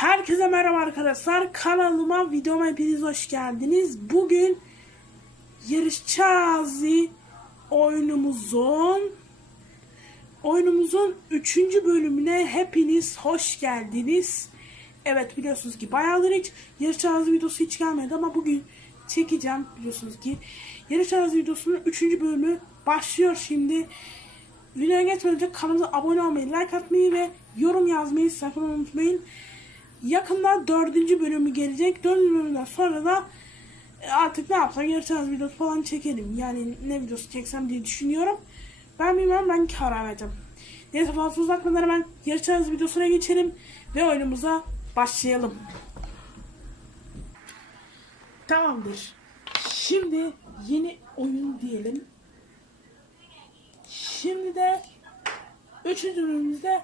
Herkese merhaba arkadaşlar. Kanalıma, videoma hepiniz hoş geldiniz. Bugün yarışçı arazi oyunumuzun oyunumuzun 3. bölümüne hepiniz hoş geldiniz. Evet biliyorsunuz ki bayağıdır hiç yarışçı arazi videosu hiç gelmedi ama bugün çekeceğim biliyorsunuz ki. Yarışçı arazi videosunun 3. bölümü başlıyor şimdi. Videoya geçmeden önce kanalımıza abone olmayı, like atmayı ve yorum yazmayı sakın unutmayın. Yakında dördüncü bölümü gelecek. Dördüncü bölümden sonra da e, artık ne yapsam yarışacağız videosu falan çekelim. Yani ne videosu çeksem diye düşünüyorum. Ben bilmem ben karar vereceğim. Neyse fazla uzatmadan hemen yarışacağız videosuna geçelim ve oyunumuza başlayalım. Tamamdır. Şimdi yeni oyun diyelim. Şimdi de üçüncü bölümümüzde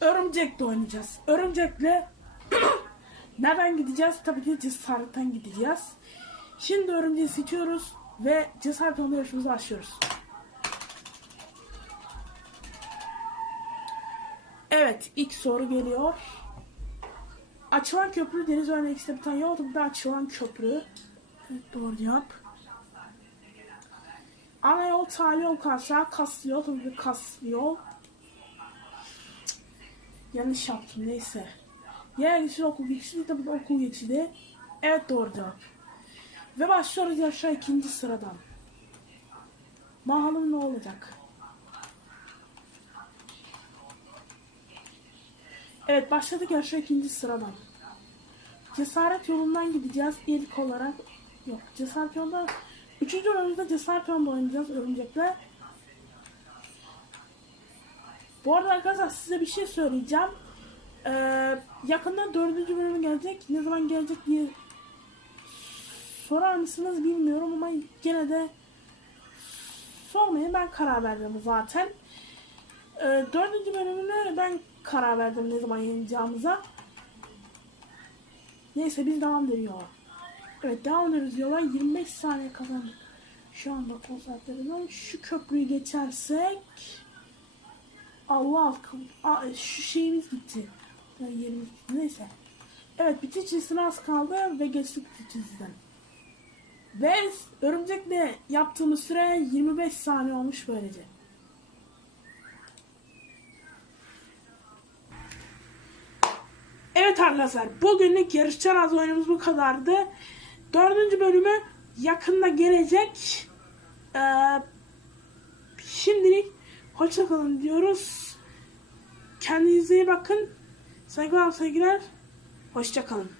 örümcekle oynayacağız. Örümcekle nereden gideceğiz? Tabii ki cesaretten gideceğiz. Şimdi örümceği seçiyoruz ve cesaret olma yarışımıza başlıyoruz. Evet, ilk soru geliyor. Açılan köprü deniz örneğinde bir tane yol bir de açılan köprü. Evet, doğru cevap. Ana yol tali yol karşı kaslı yol tabii kaslı yol. Yanlış yaptım neyse. Yer geçidi okul geçidi tabii okul geçidi. Evet doğru cevap. Ve başlıyoruz yaşa ikinci sıradan. Bakalım ne olacak. Evet başladık yaşa ikinci sıradan. Cesaret yolundan gideceğiz ilk olarak. Yok cesaret yolunda Üçüncü bölümde cesaret yolunda oynayacağız örümcekle. Bu arada arkadaşlar size bir şey söyleyeceğim. Ee, yakında dördüncü bölümü gelecek. Ne zaman gelecek diye sorar mısınız bilmiyorum ama gene de sormayın ben karar verdim zaten. Ee, dördüncü bölümünü ben karar verdim ne zaman yayınlayacağımıza. Neyse biz devam ediyoruz. Evet devam ediyoruz yola 25 saniye kazandık. Şu anda konsertlerinden şu köprüyü geçersek Allah Aa, şu şeyimiz gitti. Yani yerimiz gitti. Neyse. Evet bitiş çizgisine az kaldı ve geçtik bitiş çizgiden. Ve örümcekle yaptığımız süre 25 saniye olmuş böylece. Evet arkadaşlar bugünlük yarışçı az oyunumuz bu kadardı. Dördüncü bölümü yakında gelecek. Ee, şimdilik hoşçakalın diyoruz. Kendinize iyi bakın. Saygılar sevgiler. Hoşçakalın.